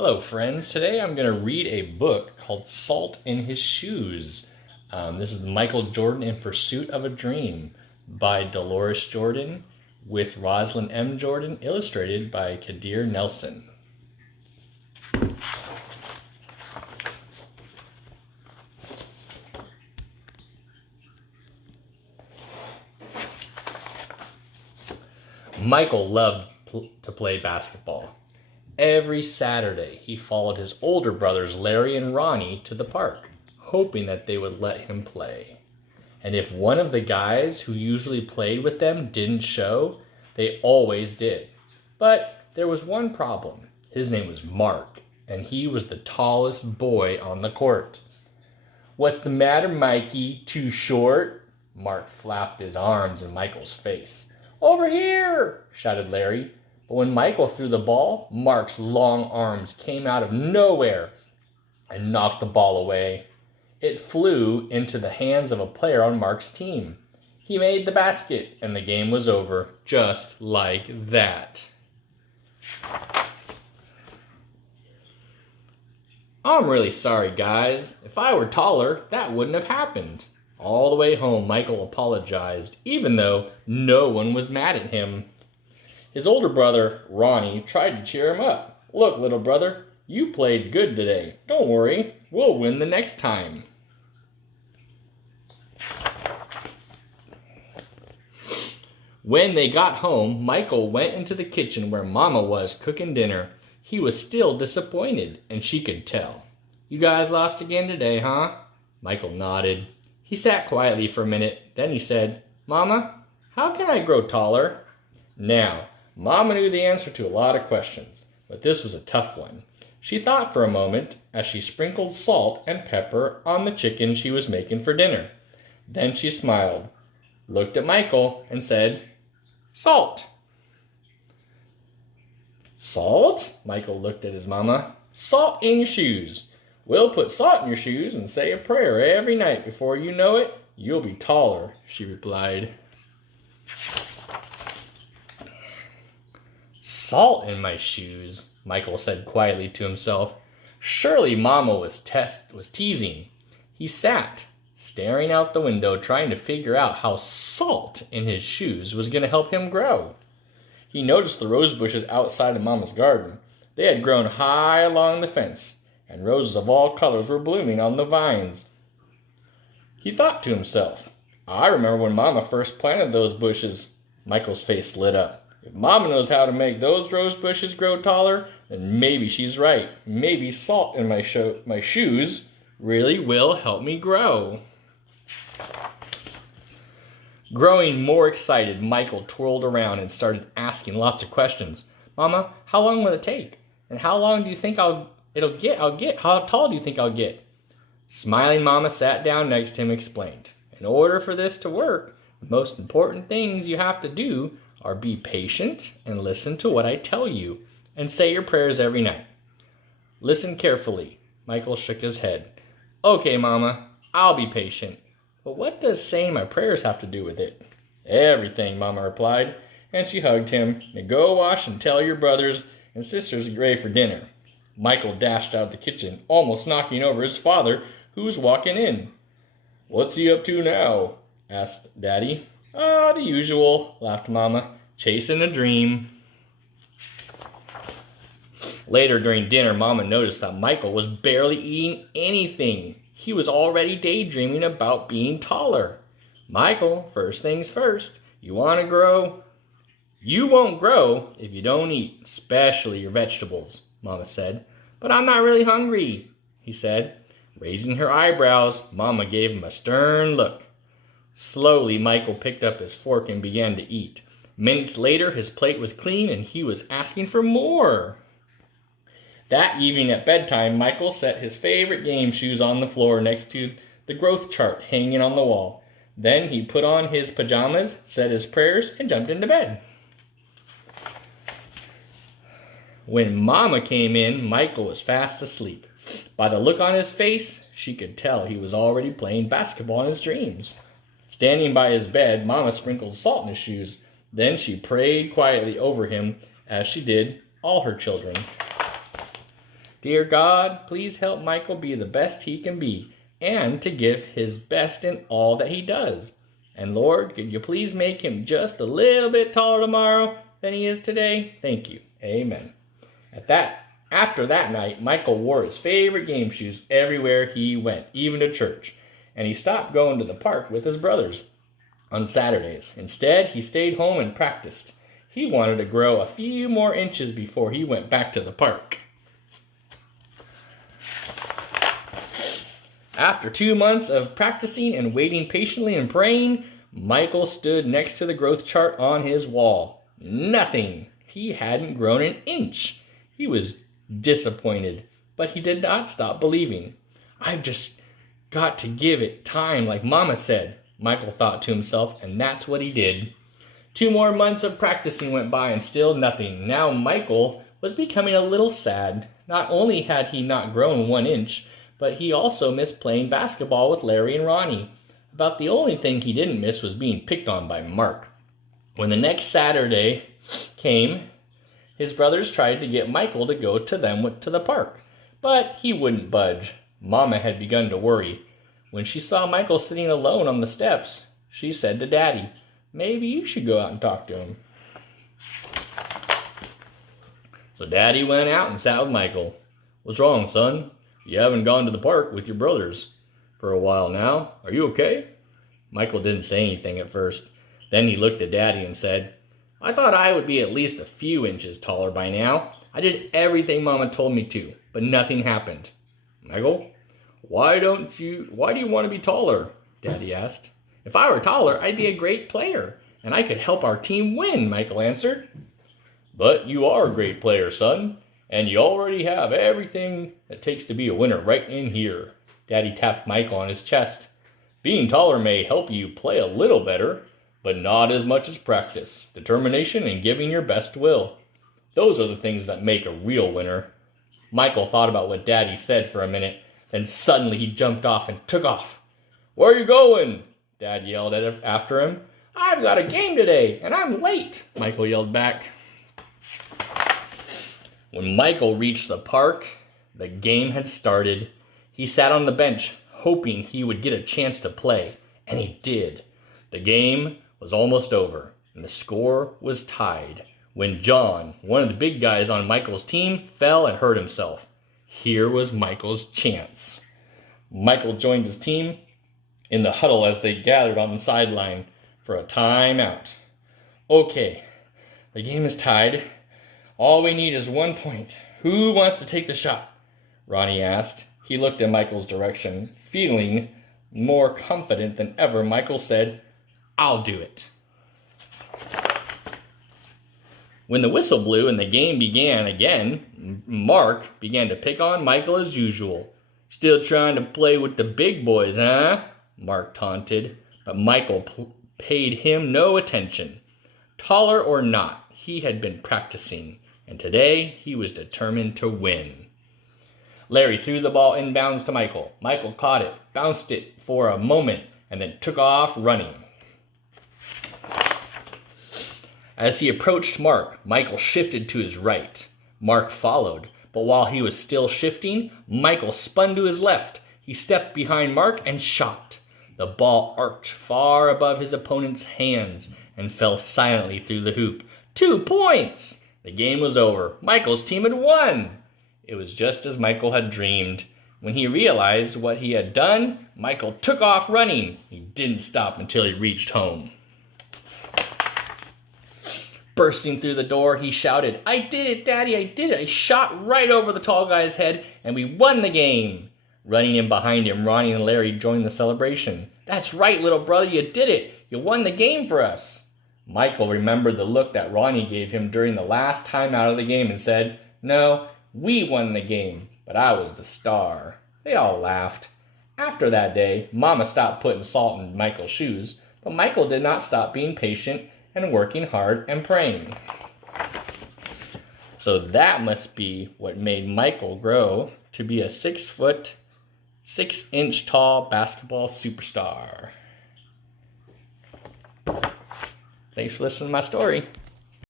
Hello, friends. Today I'm going to read a book called Salt in His Shoes. This is Michael Jordan in Pursuit of a Dream by Dolores Jordan with Rosalind M. Jordan, illustrated by Kadir Nelson. Michael loved to play basketball. Every Saturday, he followed his older brothers Larry and Ronnie to the park, hoping that they would let him play. And if one of the guys who usually played with them didn't show, they always did. But there was one problem. His name was Mark, and he was the tallest boy on the court. "What's the matter, Mikey? Too short?" Mark flapped his arms in Michael's face. "Over here!" shouted Larry. But when Michael threw the ball, Mark's long arms came out of nowhere and knocked the ball away. It flew into the hands of a player on Mark's team. He made the basket, and the game was over, just like that. "I'm really sorry, guys. If I were taller, that wouldn't have happened." All the way home, Michael apologized, even though no one was mad at him. His older brother, Ronnie, tried to cheer him up. "Look, little brother, you played good today. Don't worry, we'll win the next time." When they got home, Michael went into the kitchen where Mama was cooking dinner. He was still disappointed, and she could tell. "You guys lost again today, huh?" Michael nodded. He sat quietly for a minute. Then he said, "Mama, how can I grow taller?" Now, Mama knew the answer to a lot of questions, but this was a tough one. She thought for a moment as she sprinkled salt and pepper on the chicken she was making for dinner. Then she smiled, looked at Michael, and said, "Salt." "Salt?" Michael looked at his mama. "Salt in your shoes. We'll put salt in your shoes and say a prayer every night. Before you know it, you'll be taller," she replied. "Salt in my shoes," Michael said quietly to himself. Surely Mama was teasing. He sat, staring out the window, trying to figure out how salt in his shoes was going to help him grow. He noticed the rose bushes outside of Mama's garden. They had grown high along the fence, and roses of all colors were blooming on the vines. He thought to himself, "I remember when Mama first planted those bushes." Michael's face lit up. If Mama knows how to make those rose bushes grow taller, then maybe she's right. Maybe salt in my shoes really will help me grow. Growing more excited, Michael twirled around and started asking lots of questions. "Mama, how long will it take? And how long do you think How tall do you think I'll get?" Smiling Mama sat down next to him and explained, "In order for this to work, the most important things you have to do are be patient and listen to what I tell you, and say your prayers every night." "Listen carefully." Michael shook his head. "Okay, Mama, I'll be patient. But what does saying my prayers have to do with it?" "Everything," Mama replied, and she hugged him. "Now go wash and tell your brothers and sisters to get ready for dinner." Michael dashed out of the kitchen, almost knocking over his father, who was walking in. "What's he up to now?" asked Daddy. "Ah, the usual," laughed Mama. "Chasing a dream." Later during dinner, Mama noticed that Michael was barely eating anything. He was already daydreaming about being taller. "Michael, first things first, you want to grow? You won't grow if you don't eat, especially your vegetables," Mama said. "But I'm not really hungry," he said. Raising her eyebrows, Mama gave him a stern look. Slowly, Michael picked up his fork and began to eat. Minutes later, his plate was clean and he was asking for more. That evening at bedtime, Michael set his favorite game shoes on the floor next to the growth chart hanging on the wall. Then he put on his pajamas, said his prayers, and jumped into bed. When Mama came in, Michael was fast asleep. By the look on his face, she could tell he was already playing basketball in his dreams. Standing by his bed, Mama sprinkled salt in his shoes. Then she prayed quietly over him, as she did all her children. Dear God, please help Michael be the best he can be and to give his best in all that he does. And Lord, could you please make him just a little bit taller tomorrow than he is today? Thank you. Amen. After that night, Michael wore his favorite game shoes everywhere he went, even to church. And he stopped going to the park with his brothers on Saturdays. Instead, he stayed home and practiced. He wanted to grow a few more inches before he went back to the park. After 2 months of practicing and waiting patiently and praying, Michael stood next to the growth chart on his wall. Nothing. He hadn't grown an inch. He was disappointed, but he did not stop believing. I've just got to give it time like Mama said, Michael thought to himself, and that's what he did. 2 more months of practicing went by and still nothing. Now Michael was becoming a little sad. Not only had he not grown 1 inch, but he also missed playing basketball with Larry and Ronnie. About the only thing he didn't miss was being picked on by Mark. When the next Saturday came, his brothers tried to get Michael to go to them to the park, but he wouldn't budge. Mama had begun to worry. When she saw Michael sitting alone on the steps, she said to Daddy, "Maybe you should go out and talk to him." So Daddy went out and sat with Michael. "What's wrong, son? You haven't gone to the park with your brothers for a while now. Are you okay?" Michael didn't say anything at first. Then he looked at Daddy and said, "I thought I would be at least a few inches taller by now. I did everything Mama told me to, but nothing happened." "Michael, why do you want to be taller?" Daddy asked. "If I were taller, I'd be a great player, and I could help our team win," Michael answered. "But you are a great player, son, and you already have everything it takes to be a winner right in here." Daddy tapped Michael on his chest. "Being taller may help you play a little better, but not as much as practice, determination, and giving your best will. Those are the things that make a real winner." Michael thought about what Daddy said for a minute, then suddenly he jumped off and took off. "Where are you going?" Dad yelled after him. "I've got a game today, and I'm late," Michael yelled back. When Michael reached the park, the game had started. He sat on the bench, hoping he would get a chance to play, and he did. The game was almost over, and the score was tied, when John, one of the big guys on Michael's team, fell and hurt himself. Here was Michael's chance. Michael joined his team in the huddle as they gathered on the sideline for a timeout. "Okay, the game is tied. All we need is 1 point. Who wants to take the shot?" Ronnie asked. He looked in Michael's direction. Feeling more confident than ever, Michael said, "I'll do it." When the whistle blew and the game began again, Mark began to pick on Michael as usual. "Still trying to play with the big boys, huh?" Mark taunted, but Michael paid him no attention. Taller or not, he had been practicing, and today he was determined to win. Larry threw the ball inbounds to Michael. Michael caught it, bounced it for a moment, and then took off running. As he approached Mark, Michael shifted to his right. Mark followed, but while he was still shifting, Michael spun to his left. He stepped behind Mark and shot. The ball arced far above his opponent's hands and fell silently through the hoop. 2 points! The game was over. Michael's team had won. It was just as Michael had dreamed. When he realized what he had done, Michael took off running. He didn't stop until he reached home. Bursting through the door, he shouted, "I did it, Daddy, I did it. I shot right over the tall guy's head, and we won the game." Running in behind him, Ronnie and Larry joined the celebration. "That's right, little brother, you did it. You won the game for us." Michael remembered the look that Ronnie gave him during the last time out of the game and said, "No, we won the game, but I was the star." They all laughed. After that day, Mama stopped putting salt in Michael's shoes, but Michael did not stop being patient and working hard and praying. So that must be what made Michael grow to be a 6 inch tall basketball superstar. Thanks for listening to my story.